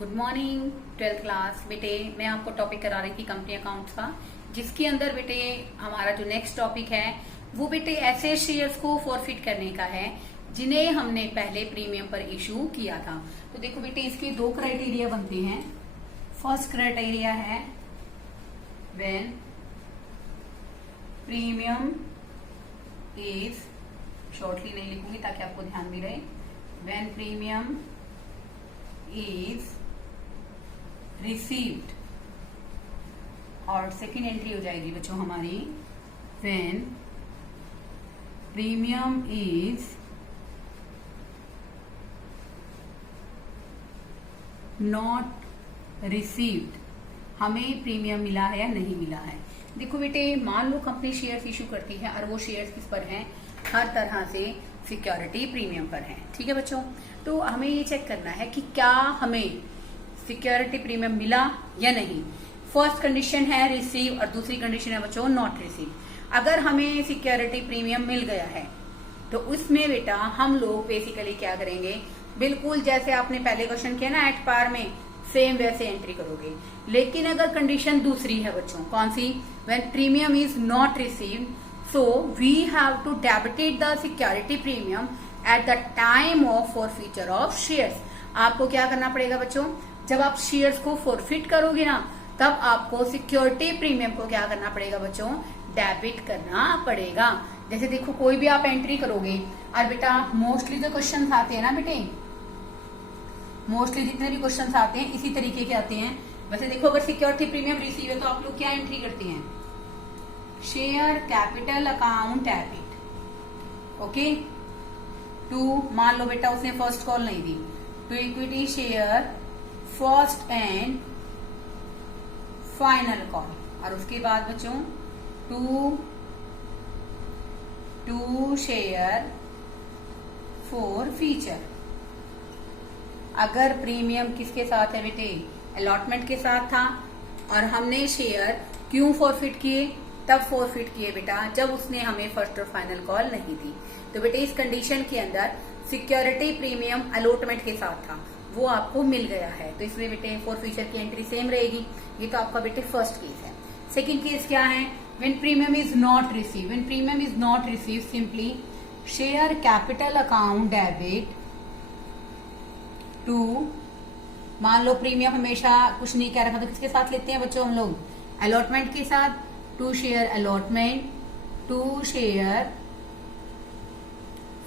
Good morning 12th class. बेटे मैं आपको टॉपिक करा रही थी कंपनी अकाउंट्स का, जिसके अंदर बेटे हमारा जो नेक्स्ट टॉपिक है वो बेटे ऐसे शेयर्स को फॉरफिट करने का है जिन्हें हमने पहले प्रीमियम पर इशू किया था। तो देखो बेटे इसके दो क्राइटेरिया बनते हैं। फर्स्ट क्राइटेरिया है व्हेन प्रीमियम इज, शॉर्टली नहीं लिखूंगी ताकि आपको ध्यान भी रहे, व्हेन प्रीमियम इज रिसीव्ड, और सेकेंड एंट्री हो जाएगी बच्चों हमारी when premium is not received, हमें प्रीमियम मिला है या नहीं मिला है। देखो बेटे मान लो कंपनी शेयर्स इशू करती है और वो शेयर्स किस पर हैं, हर तरह से सिक्योरिटी प्रीमियम पर हैं। ठीक है बच्चों, तो हमें ये चेक करना है कि क्या हमें सिक्योरिटी प्रीमियम मिला या नहीं। फर्स्ट कंडीशन है रिसीव और दूसरी कंडीशन है बच्चों नॉट रिसीव। अगर हमें सिक्योरिटी प्रीमियम मिल गया है तो उसमें बेटा हम लोग बेसिकली क्या करेंगे, बिल्कुल जैसे आपने पहले क्वेश्चन किया ना एट पार में, सेम वैसे एंट्री करोगे। लेकिन अगर कंडीशन दूसरी है बच्चों, कौन सी, when premium is not received, so we have to debited the security premium at the time of forfeiture of shares. आपको क्या करना पड़ेगा बच्चों, जब आप शेयर्स को फॉरफिट करोगे ना तब आपको सिक्योरिटी प्रीमियम को क्या करना पड़ेगा बच्चों, डेबिट करना पड़ेगा। जैसे देखो कोई भी आप एंट्री करोगे और बेटा मोस्टली जो क्वेश्चन आते हैं ना बेटे, मोस्टली जितने भी क्वेश्चन आते हैं इसी तरीके के आते हैं। वैसे देखो अगर सिक्योरिटी प्रीमियम रिसीव है तो आप लोग क्या एंट्री करते हैं, share capital account debit, okay, to, मान लो बेटा उसने फर्स्ट कॉल नहीं दी, to equity share first and final call, और उसके बाद बच्चों टू शेयर फॉर फीचर। अगर प्रीमियम किसके साथ है बेटे, अलॉटमेंट के साथ था, और हमने शेयर क्यों फॉरफिट किए, तब फॉरफिट किए बेटा जब उसने हमें फर्स्ट और फाइनल कॉल नहीं दी। तो बेटे इस कंडीशन के अंदर सिक्योरिटी प्रीमियम अलॉटमेंट के साथ था, वो आपको मिल गया है, तो इसमें बेटे फॉरफिचर की एंट्री सेम रहेगी। ये तो आपका बेटे फर्स्ट केस है। सेकेंड केस क्या है, when premium is not receive, when premium is not receive simply share capital account debit to, मान लो प्रीमियम हमेशा कुछ नहीं कह रखा तो किसके साथ लेते हैं बच्चों हम लोग, अलॉटमेंट के साथ, to share allotment, to share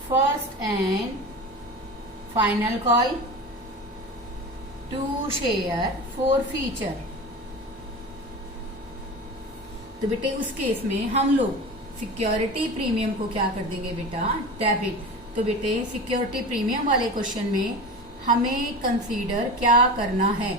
first and final call, to share for feature. तो बेटे उस केस में हम लोग सिक्योरिटी प्रीमियम को क्या कर देंगे बेटा, डेबिट। तो बेटे सिक्योरिटी प्रीमियम वाले क्वेश्चन में हमें कंसीडर क्या करना है,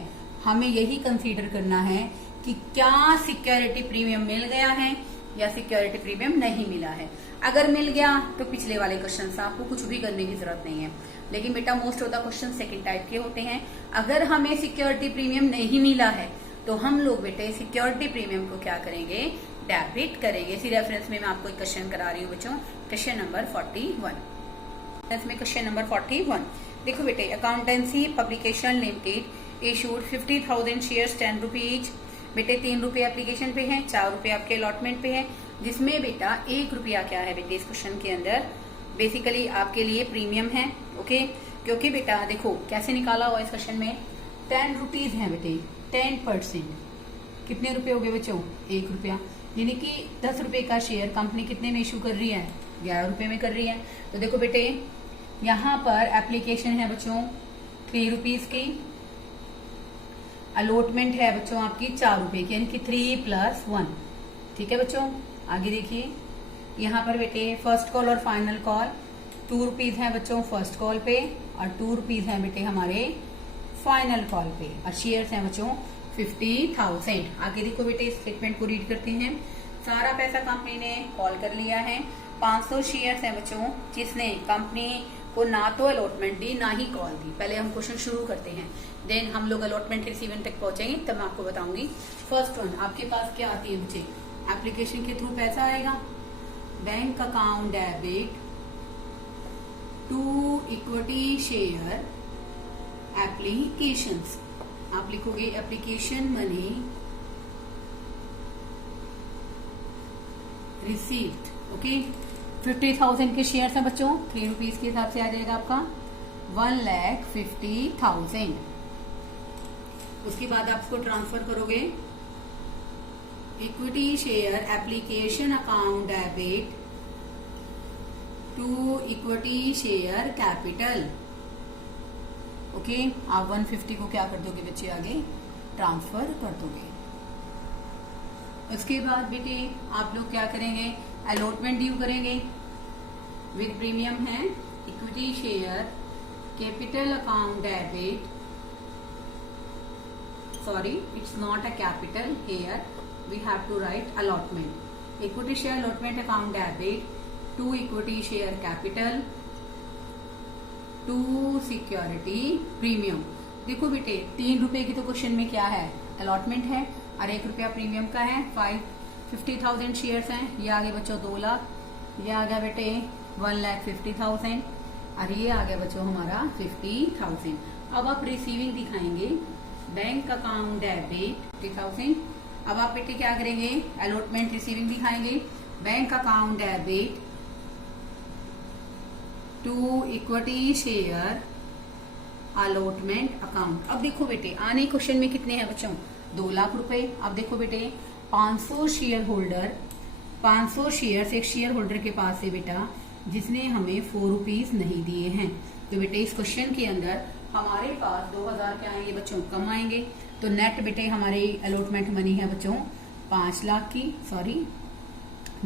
हमें यही कंसीडर करना है कि क्या सिक्योरिटी प्रीमियम मिल गया है या सिक्योरिटी प्रीमियम नहीं मिला है। अगर मिल गया तो पिछले वाले क्वेश्चन से आपको कुछ भी करने की जरूरत नहीं है। लेकिन बेटा most of the question second type के होते हैं। अगर हमें सिक्योरिटी प्रीमियम नहीं मिला है तो हम लोग बेटे सिक्योरिटी प्रीमियम को क्या करेंगे, डेबिट करेंगे। इसी रेफरेंस में मैं आपको एक क्वेश्चन करा रही हूँ बच्चों, क्वेश्चन नंबर 41। में क्वेश्चन नंबर 41 देखो बेटे, accountancy publication limited issued 50,000 shares 10 rupees. बेटे 3 रुपये एप्लीकेशन पे है, 4 रुपये आपके अलॉटमेंट पे है, जिसमें बेटा 1 रुपया क्या है बेटे इस क्वेश्चन के अंदर बेसिकली आपके लिए प्रीमियम है। ओके, क्योंकि बेटा देखो कैसे निकाला हुआ इस क्वेश्चन में, 10 रुपीज है बेटे, 10% कितने रुपए हो गए बच्चों, 1 रुपया, यानी कि 10 रुपए का शेयर कंपनी कितने में इशू कर रही है, 11 रुपए में कर रही है। तो देखो बेटे यहाँ पर एप्लीकेशन है बच्चों 3 रुपीज की, अलॉटमेंट है बच्चों आपकी 4 रुपए की, यानी कि 3+1। ठीक है बच्चों, आगे देखिए यहाँ पर बेटे फर्स्ट कॉल और फाइनल कॉल 2 रुपीज है बच्चों फर्स्ट कॉल पे, और 2 रुपीज है बेटे हमारे फाइनल कॉल पे, और शेयर्स हैं बच्चों 50,000। आगे देखो बेटे इस स्टेटमेंट को रीड करते हैं। सारा पैसा कंपनी ने कॉल कर लिया है, 500 शेयर्स हैं बच्चों जिसने कंपनी को ना तो अलॉटमेंट दी ना ही कॉल दी। पहले हम क्वेश्चन शुरू करते हैं, देन हम लोग अलॉटमेंट रिसीवेंट तक पहुंचेंगे, तब मैं आपको बताऊंगी। फर्स्ट वन आपके पास क्या आती है बच्चे, एप्लीकेशन के थ्रू पैसा आएगा, bank account debit to equity share applications. आप लिखोगे एप्लीकेशन मनी रिसीव्ड। ओके, 50,000 के शेयर हैं बच्चों, 3 रुपीज के हिसाब से आ जाएगा आपका 1,50,000। उसके बाद आप इसको ट्रांसफर करोगे equity share application account debit to equity share capital. Okay, आप 150 को क्या कर दोगे बच्चे, आगे ट्रांसफर कर दोगे। उसके बाद बेटे आप लोग क्या करेंगे, अलॉटमेंट ड्यू करेंगे विद प्रीमियम है equity share capital account debit, sorry it's not a capital, here we have to write allotment, equity share allotment account debit to equity share capital to security premium. देखो बेटे 3 रुपए की तो question में क्या है, allotment है, और 1 रुपया प्रीमियम का है। 50,000 शेयर्स हैं, ये आगे बच्चों 2 लाख, ये आ गया बेटे 1,50,000, और ये आ गया बच्चों हमारा 50,000। अब आप रिसीविंग दिखाएंगे बैंक अकाउंट डेबिट 50,000। अब आप बेटे क्या करेंगे, अलॉटमेंट रिसीविंग दिखाएंगे bank account debit to equity share allotment account. अब देखो बेटे आने क्वेश्चन में कितने हैं बच्चों, 2 लाख रुपए। अब देखो बेटे 500 शेयर होल्डर, 500 शेयर एक शेयर होल्डर के पास है बेटा जिसने हमें 4 रुपीज नहीं दिए हैं, तो बेटे इस क्वेश्चन के अंदर हमारे पास 2,000 क्या आएंगे बच्चों, कम आएंगे। तो नेट बेटे हमारी अलॉटमेंट मनी है बच्चों 5 लाख की, सॉरी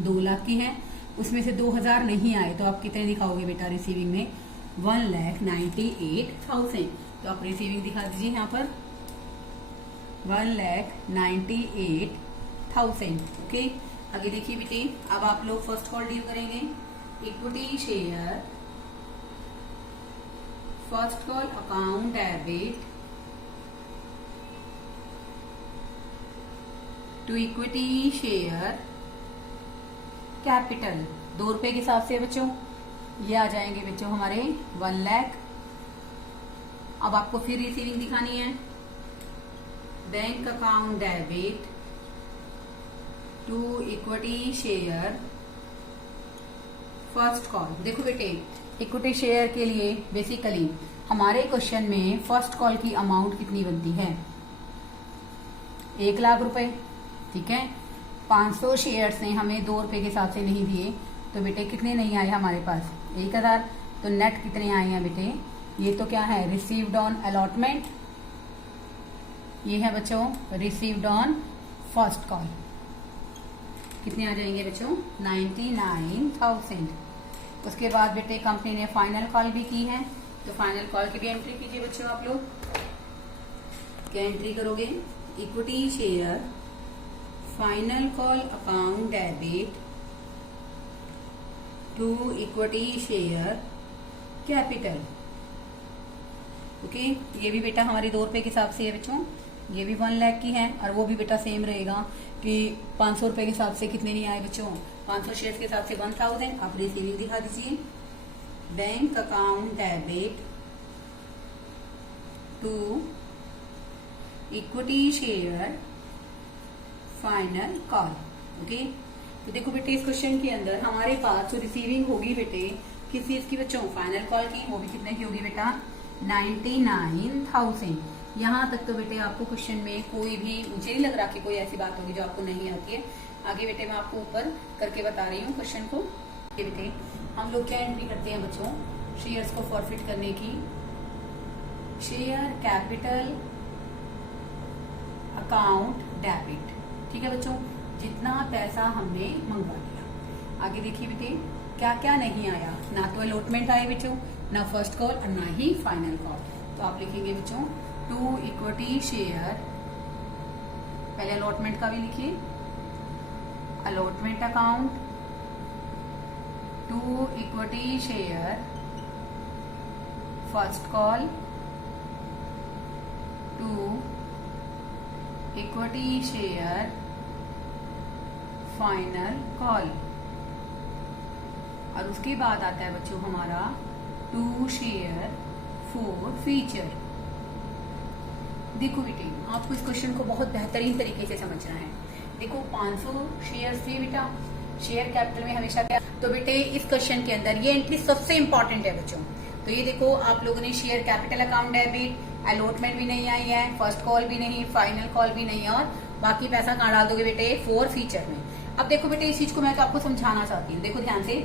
2 लाख की है, उसमें से 2,000 नहीं आए तो आप कितने दिखाओगे बेटा रिसीविंग में, 1,98,000। तो आप रिसीविंग दिखा दीजिए यहाँ पर 1,98,000। ओके, आगे देखिए बेटे, अब आप लोग फर्स्ट कॉल ड्यू करेंगे equity share first call account debit to equity share capital, 2 रुपए के हिसाब से बच्चों ये आ जाएंगे बच्चों हमारे 1 लाख। अब आपको फिर रिसीविंग दिखानी है bank account debit to equity share first call. देखो बेटे इक्विटी शेयर के लिए बेसिकली हमारे क्वेश्चन में फर्स्ट कॉल की अमाउंट कितनी बनती है, 1 लाख रुपए, ठीक है। 500 शेयर्स ने हमें 2 रुपए के हिसाब से नहीं दिए, तो बेटे कितने नहीं आए हमारे पास, 1,000। तो नेट कितने आए हैं बेटे, ये तो क्या है रिसीव्ड ऑन अलॉटमेंट, ये है बच्चों रिसीव्ड ऑन फर्स्ट कॉल, कितने आ जाएंगे बच्चों 99,000। उसके बाद बेटे कंपनी ने फाइनल कॉल भी की है, तो फाइनल कॉल की भी एंट्री कीजिए बच्चों। आप लोग क्या एंट्री करोगे, equity share final call account debit to equity share capital. Okay, ये भी बेटा हमारी 2 रुपए के हिसाब से है बच्चों, ये भी 1 लाख की है, और वो भी बेटा सेम रहेगा कि 500 रुपए के हिसाब से कितने नहीं आए बच्चों, 500 शेयर के हिसाब से 1,000। आप रिसीविंग दिखा दीजिए bank account debit to equity share final call. Okay, तो देखो बेटे इस क्वेश्चन के अंदर हमारे पास जो रिसीविंग होगी बेटे किस चीज की बच्चों, फाइनल कॉल की, वो भी कितने की होगी बेटा 99,000। यहाँ तक तो बेटे आपको क्वेश्चन में कोई भी, मुझे नहीं लग रहा कि कोई ऐसी बात होगी जो आपको नहीं आती है। आगे बेटे मैं आपको ऊपर करके बता रही हूँ क्वेश्चन को। ये बेटे हम लोग क्या एंट्री करते हैं बच्चों, शेयर्स को फॉरफिट करने की, शेयर कैपिटल अकाउंट डेबिट, ठीक है बच्चों, जितना पैसा हमने मंगवा लिया। आगे देखिए बेटे क्या क्या नहीं आया, ना तो अलॉटमेंट आए बच्चों, ना फर्स्ट कॉल और ना ही फाइनल कॉल। तो आप लिखेंगे बच्चों टू इक्विटी शेयर, पहले अलॉटमेंट का भी लिखिए, allotment account to equity share first call to equity share final call. और उसके बाद आता है बच्चों हमारा टू शेयर फॉर फीचर। देखो बेटे, आपको इस क्वेश्चन को बहुत बेहतरीन तरीके से समझना है। देखो 500 शेयर थे बेटा, शेयर कैपिटल में हमेशा क्या, तो बेटे इस क्वेश्चन के अंदर ये एंट्री सबसे इंपॉर्टेंट है बच्चों। तो ये देखो आप लोगों ने share capital account debit, allotment भी नहीं आई है, फर्स्ट कॉल भी नहीं, फाइनल कॉल भी नहीं है, और बाकी पैसा कहाँ डाल दोगे बेटे, 4 फीचर में। अब देखो बेटे इस चीज को मैं तो आपको समझाना चाहती हूँ। देखो ध्यान से,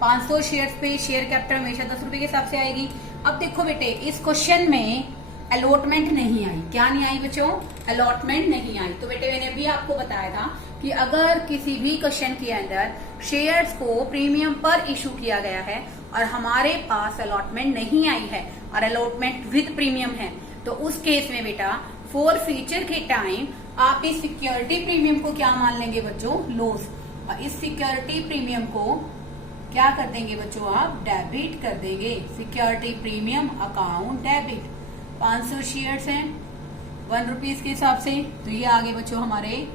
500 शेयर्स पे शेयर कैपिटल हमेशा 10 रुपए के हिसाब से आएगी। अब देखो बेटे इस क्वेश्चन में अलॉटमेंट नहीं आई, क्या नहीं आई बच्चों, अलॉटमेंट नहीं आई। तो बेटे मैंने अभी आपको बताया था कि अगर किसी भी क्वेश्चन के अंदर शेयर्स को प्रीमियम पर इशू किया गया है और हमारे पास अलॉटमेंट नहीं आई है और अलॉटमेंट विद प्रीमियम है, तो उस केस में बेटा 4 फीचर के टाइम आप इस सिक्योरिटी प्रीमियम को क्या मान लेंगे बच्चों, लॉस, और इस सिक्योरिटी प्रीमियम को क्या कर देंगे बच्चों, आप डेबिट कर देंगे। Security premium account debit, 500 shares हैं 1 रुपीज के हिसाब से, तो ये आ गए बच्चों हमारे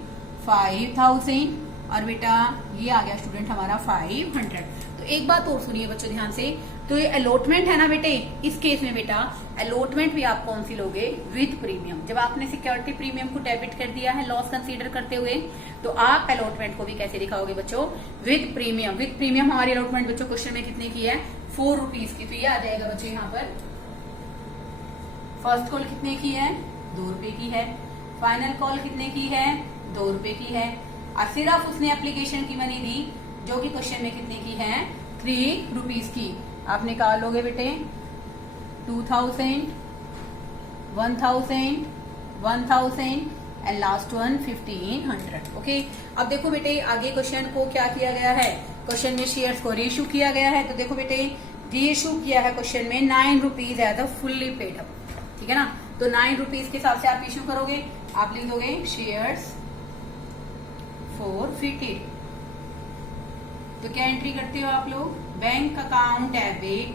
5000, और बेटा ये आ गया स्टूडेंट हमारा 500। तो एक बात और सुनिए बच्चों ध्यान से, तो ये अलॉटमेंट है ना बेटे, इस केस में बेटा अलॉटमेंट भी आप कौन सी लोगे, विद प्रीमियम। जब आपने सिक्योरिटी प्रीमियम को डेबिट कर दिया है लॉस कंसीडर करते हुए, तो आप अलॉटमेंट को भी कैसे दिखाओगे बच्चों, विद प्रीमियम। विद प्रीमियम हमारी अलॉटमेंट बच्चों क्वेश्चन में कितने की है, 4 रुपीज की। तो ये आ जाएगा बच्चों यहाँ पर, फर्स्ट कॉल कितने की है, 2 रुपए की है, फाइनल कॉल कितने की है, 2 रुपए की है, और सिर्फ उसने एप्लीकेशन की मनी दी जो कि क्वेश्चन में कितने की है, 3 रुपीज की। आप निकाल लोगे बेटे 2000, 1000, 1000 एंड लास्ट वन 1500। ओके, अब देखो बेटे आगे क्वेश्चन को क्या किया गया है, क्वेश्चन में शेयर्स को रीइश्यू किया गया है। तो देखो बेटे रीइश्यू किया है क्वेश्चन में 9 rupees as a fully paid up, ठीक है ना। तो 9 रुपीज के हिसाब से आप इश्यू करोगे, आप लिख दोगे शेयर्स forfeited। तो क्या एंट्री करते हो आप लोग, बैंक अकाउंट डेबिट।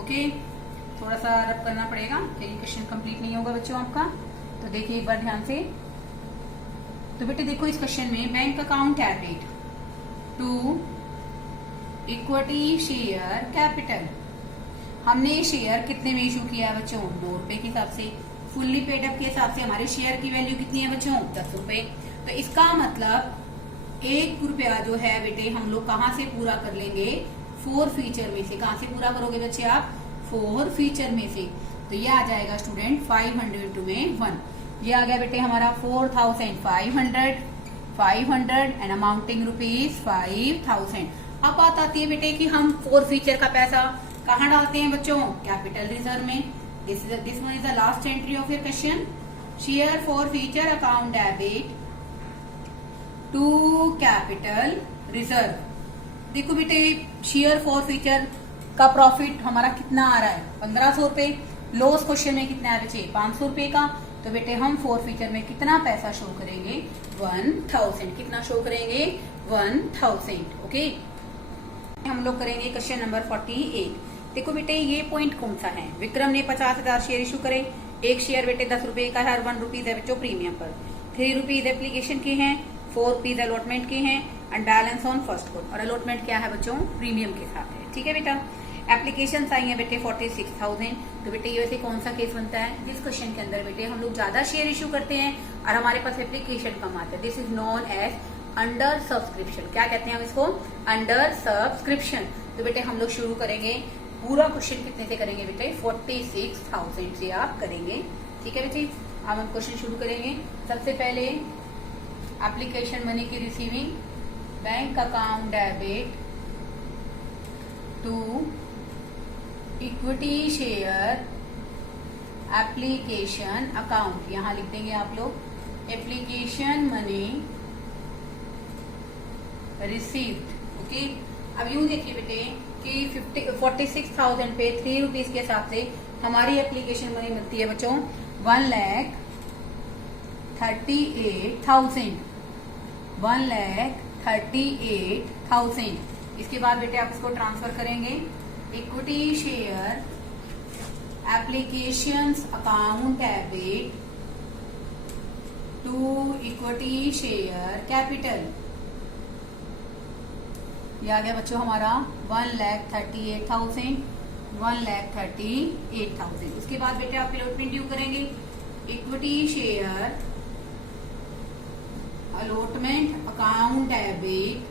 ओके, थोड़ा सा रब करना पड़ेगा, कहीं क्वेश्चन कंप्लीट नहीं होगा बच्चों आपका। तो देखिए एक बार ध्यान से, तो बेटे देखो इस क्वेश्चन में bank account debit to equity share capital, हमने शेयर कितने में इशू किया है बच्चों, 2 रुपए के हिसाब से। फुल्ली पेड अप के हिसाब से हमारे शेयर की वैल्यू कितनी है बच्चों, 10 रुपए। तो इसका मतलब 1 रुपया जो है बेटे हम लोग कहाँ से पूरा कर लेंगे, 4 फीचर में से। कहाँ से पूरा करोगे बच्चे आप, 4 फीचर में से। तो ये आ जाएगा स्टूडेंट 500 में 1, ये आ गया बेटे हमारा 4500, 500 एंड अमाउंटिंग रुपीज 5000। अब बात आती है बेटे कि हम 4 फीचर का पैसा कहाँ डालते हैं बच्चों, कैपिटल रिजर्व में। This one is the last entry of your question, share 4 feature account debit to capital reserve. देखो बेटे शेयर 4 फीचर का प्रॉफिट हमारा कितना आ रहा है, 1500 रुपए। लॉस क्वेश्चन में कितना है बच्चे, 500 रुपए का। तो बेटे हम 4 फीचर में कितना पैसा शो करेंगे, 1000। कितना शो करेंगे, 1000। ओके, हम लोग करेंगे क्वेश्चन नंबर 48। देखो बेटे ये पॉइंट कौन सा है, विक्रम ने 50,000 शेयर इशू करे, एक शेयर बेटे 10 रुपए का है और 1 रुपीज है बच्चों प्रीमियम पर, 3 रुपीज एप्लीकेशन के हैं, 4 रुपीज अलॉटमेंट के हैं and balance on first call. और अलॉटमेंट क्या है बच्चों, प्रीमियम के साथ है, ठीक है बेटा। एप्लीकेशन आई है बेटे 46,000। तो बेटे ये वैसे कौन सा केस बनता है, जिस क्वेश्चन के अंदर बेटे हम लोग ज्यादा शेयर इशू करते हैं और हमारे पास एप्लीकेशन कम आता है, this is known as under subscription. क्या कहते हैं हम इसको, अंडर सब्सक्रिप्शन। तो बेटे हम लोग शुरू करेंगे, पूरा क्वेश्चन कितने से करेंगे बेटे, 46,000 से आप करेंगे, ठीक है बेटे। अब हम क्वेश्चन शुरू करेंगे। सबसे पहले एप्लीकेशन मनी की receiving, bank account debit to equity share application account, यहां लिख देंगे आप लोग एप्लीकेशन मनी रिसीव्ड। ओके, अब यूं देखिए बेटे कि 46,000 पे 3 रुपीज के हिसाब से हमारी एप्लीकेशन मनी मिलती है बच्चों 1,38,000, 1,38,000। इसके बाद बेटे आप इसको ट्रांसफर करेंगे equity share applications account debit to equity share capital. ये आ गया बच्चों हमारा 1,38,000 1,38,000। उसके बाद बेटे आप अलॉटमेंट ड्यू करेंगे, equity share allotment account debit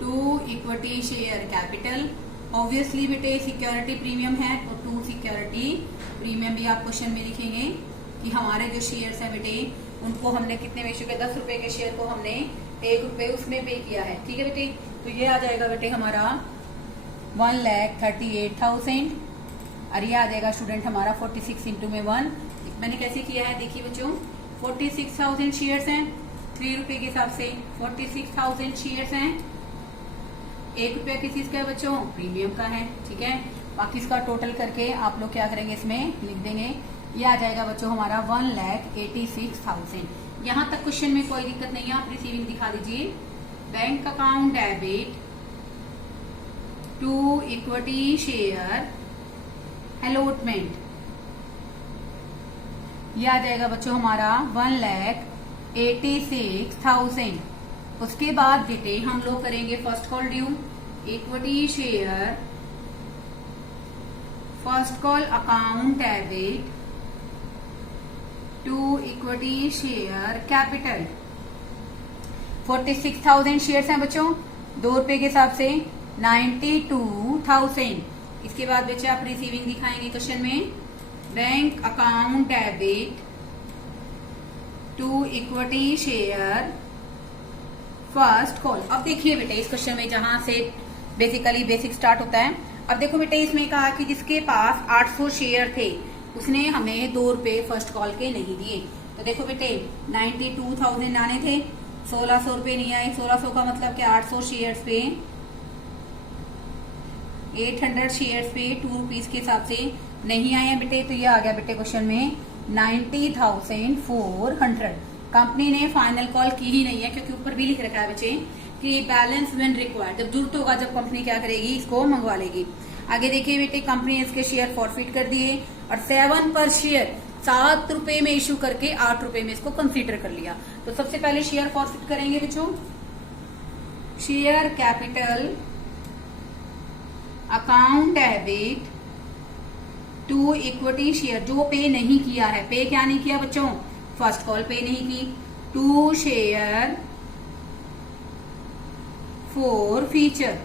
to equity share capital. Obviously बेटे सिक्योरिटी प्रीमियम है तो टू सिक्योरिटी प्रीमियम भी आप क्वेश्चन में लिखेंगे कि हमारे जो शेयर्स हैं बेटे उनको हमने कितने में इश्यू किया, 10 रुपए के शेयर को हमने 1 रुपए उसमें पे किया है। ठीक है बेटे, तो ये आ जाएगा बेटे हमारा 1,38,000 और ये आ जाएगा स्टूडेंट हमारा 46 इंटू में 1। मैंने कैसे किया है देखिए बच्चों, 46,000 शेयर्स हैं 3 रुपए के हिसाब से, 46,000 शेयर्स हैं 1 रुपया किस चीज का है बच्चों, प्रीमियम का है। ठीक है, बाकी इसका टोटल करके आप लोग क्या करेंगे इसमें लिख देंगे, ये आ जाएगा बच्चों हमारा 1,86,000। यहाँ तक क्वेश्चन में कोई दिक्कत नहीं है, आप रिसीविंग दिखा दीजिए। Bank account debit to equity share allotment, ये आ जाएगा बच्चों हमारा 1,86,000। उसके बाद बेटे हम लोग करेंगे first call due, equity share first call account debit to equity share capital. 46,000 shares हैं बच्चों 2 रुपए के हिसाब से 92,000। इसके बाद बच्चे आप रिसीविंग दिखाएंगे क्वेश्चन में, bank account debit to equity share first call. अब देखिए बेटे इस क्वेश्चन में जहां से बेसिकली बेसिक स्टार्ट होता है, अब देखो बेटे इसमें कहा कि जिसके पास 800 शेयर थे उसने हमें 2 रुपए फर्स्ट कॉल के नहीं दिए। तो देखो बेटे 92,000 आने थे, 1,600 रुपए नहीं आए। 1,600 का मतलब क्या, 800 शेयर्स पे 800 शेयर्स पे 2 रुपीज के हिसाब से नहीं आए हैं बेटे। तो ये आ गया बेटे क्वेश्चन में 90,400। कंपनी ने फाइनल कॉल की ही नहीं है क्योंकि ऊपर भी लिख रखा है बच्चे कि बैलेंस व्हेन रिक्वायर्ड, जब जरूरत होगा जब कंपनी क्या करेगी इसको मंगवा लेगी। आगे देखिए बेटे कंपनी ने इसके शेयर फॉरफिट कर दिए और 7 पर शेयर 7 रुपए में इश्यू करके 8 रुपए में इसको कंसीडर कर लिया। तो सबसे पहले शेयर फॉरफिट करेंगे बच्चों, share capital account debit to equity share, जो पे नहीं किया है, पे क्या नहीं किया बच्चों, फर्स्ट कॉल पे नहीं की, टू शेयर फॉर फीचर।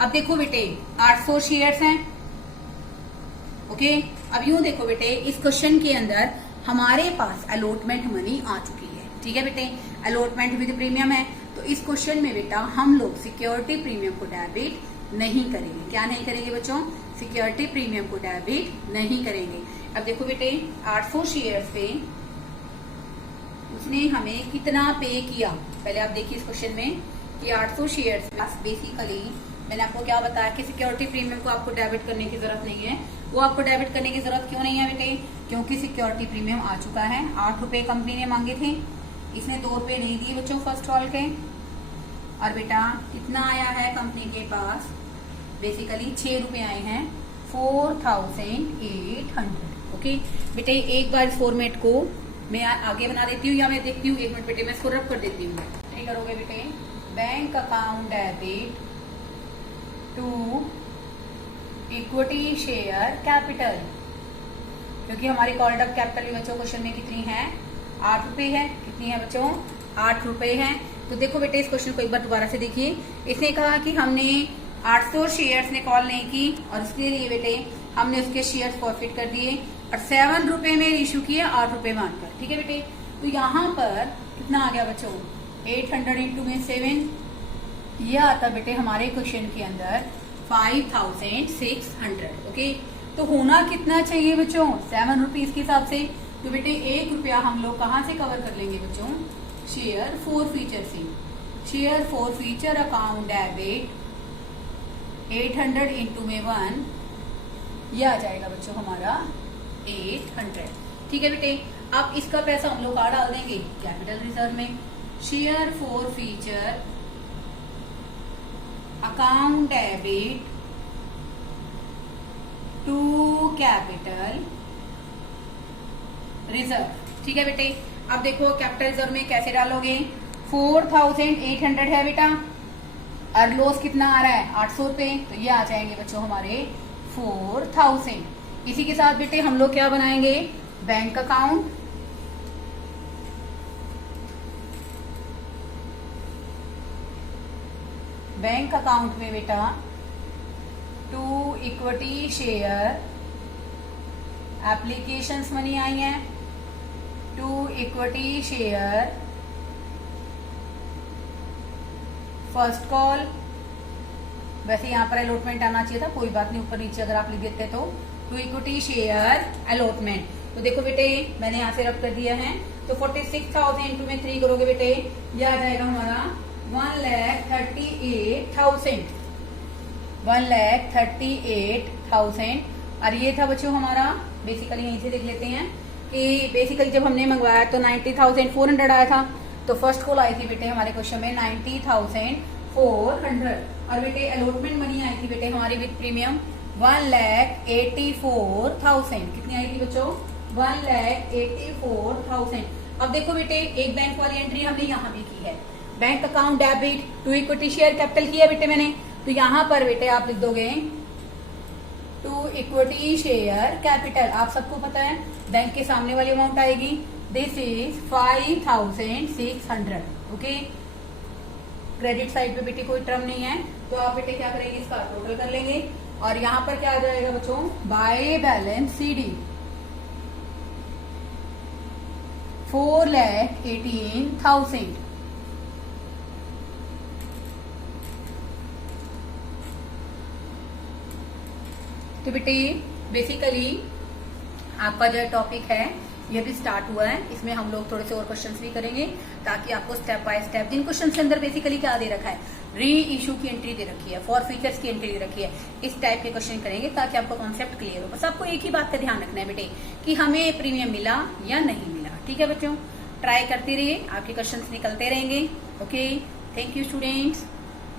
अब देखो बेटे 800 शेयर्स हैं, ओके। अब यूं देखो बेटे इस क्वेश्चन के अंदर हमारे पास अलॉटमेंट मनी आ चुकी है। ठीक है बेटे, अलॉटमेंट विद प्रीमियम है। तो इस क्वेश्चन में बेटा हम लोग सिक्योरिटी प्रीमियम को डेबिट नहीं करेंगे। क्या नहीं करेंगे बच्चों, सिक्योरिटी प्रीमियम को डेबिट नहीं करेंगे। अब देखो बेटे 800 शेयर्स पे उसने हमें कितना पे किया, पहले आप देखिए इस क्वेश्चन में कि 800 शेयर्स बेसिकली मैंने आपको क्या बताया कि सिक्योरिटी प्रीमियम को आपको डेबिट करने की जरूरत नहीं है। वो आपको डेबिट करने की जरूरत क्यों नहीं है बेटे, क्योंकि सिक्योरिटी प्रीमियम आ चुका है। 8 रुपए कंपनी ने मांगे थे, इसने 2 रुपए नहीं दिए बच्चों फर्स्ट कॉल के। और बेटा कितना आया है कंपनी के पास, बेसिकली 6 रुपए आए हैं, 4,800। ओके बेटे एक बार इस फॉर्मेट को मैं आगे बना देती हूँ या मैं देखती हूँ, 1 मिनट बेटे मैं इसको रब कर देती हूँ। नहीं करोगे बेटे, bank account debit to equity share capital, क्योंकि हमारी कॉल्ड अप कैपिटल भी बच्चों क्वेश्चन में कितनी है, 8 रुपए है। कितनी है बच्चों, 8 रुपए है। तो देखो बेटे इस क्वेश्चन को एक बार दोबारा से देखिए। इसने कहा कि हमने 800 शेयर्स ने कॉल नहीं की और इसके लिए बेटे हमने उसके शेयर्स फॉरफिट कर दिए और 7 रुपए में इश्यू किए 8 रुपए मानकर। ठीक है बेटे, तो यहाँ पर कितना आ गया बच्चों, 800 इंटू में 7, ये आता बेटे हमारे क्वेश्चन के अंदर 5,600। ओके, तो होना कितना चाहिए बच्चों, 7 रुपीज के हिसाब से। तो बेटे 1 रुपया हम लोग कहाँ से कवर कर लेंगे बच्चों, शेयर फॉर फीचर से। Share for feature account debit 800 into में 1, ये आ जाएगा बच्चों हमारा 800। ठीक है बेटे, अब इसका पैसा हम लोग कहाँ डाल देंगे, कैपिटल रिजर्व में। Share for feature account debit to capital reserve. ठीक है बेटे, अब देखो कैपिटल रिजर्व में कैसे डालोगे, 4,800 है बेटा, और लॉस कितना आ रहा है 800 रुपए, तो ये आ जाएंगे बच्चों हमारे 4000। इसी के साथ बेटे हम लोग क्या बनाएंगे, बैंक अकाउंट। बैंक अकाउंट में बेटा to equity share applications money आई हैं, to equity share first call. वैसे यहाँ पर अलॉटमेंट आना चाहिए था, कोई बात नहीं, ऊपर नीचे अगर आप लिख देते तो टू इक्विटी शेयर अलॉटमेंट। तो देखो बेटे मैंने यहाँ से रब कर दिया है, तो 46,000 इंटू में 3 करोगे बेटे, ये आ जाएगा हमारा 1,38,000, 1,38,000। और ये था बच्चों हमारा, बेसिकली यहीं से देख लेते हैं कि बेसिकली जब हमने मंगवाया तो 90,400 आया था, तो फर्स्ट कॉल आई थी बेटे हमारे क्वेश्चन में 90,400। और बेटे अलॉटमेंट मनी आई थी बेटे हमारी विद प्रीमियम 1,84,000। कितनी आई थी बच्चों, 1,84,000। अब देखो बेटे एक बैंक वाली एंट्री हमने यहाँ भी की है, bank account debit to equity share capital किया बेटे मैंने, तो यहाँ पर बेटे आप लिख दोगे टू इक्विटी शेयर कैपिटल। आप सबको पता है बैंक के सामने वाली अमाउंट आएगी, this is 5,600। Okay, credit side पे बेटे कोई टर्म नहीं है, तो आप बेटे क्या करेंगे, इसका टोटल कर लेंगे। और यहाँ पर क्या आ जाएगा बच्चों, बाय बैलेंस CD 4,18,000। तो बेटे बेसिकली आपका जो टॉपिक है ये भी स्टार्ट हुआ है, इसमें हम लोग थोड़े से और क्वेश्चंस भी करेंगे ताकि आपको स्टेप बाय स्टेप, जिन क्वेश्चन के अंदर बेसिकली क्या दे रखा है, री इशू की एंट्री दे रखी है, फॉर फीचर्स की एंट्री दे रखी है, इस टाइप के क्वेश्चन करेंगे ताकि आपको कॉन्सेप्ट क्लियर हो। बस आपको एक ही बात का ध्यान रखना है बेटे कि हमें प्रीमियम मिला या नहीं मिला। ठीक है बच्चों, ट्राई करते रहिए, आपके क्वेश्चन निकलते रहेंगे। Okay, thank you students.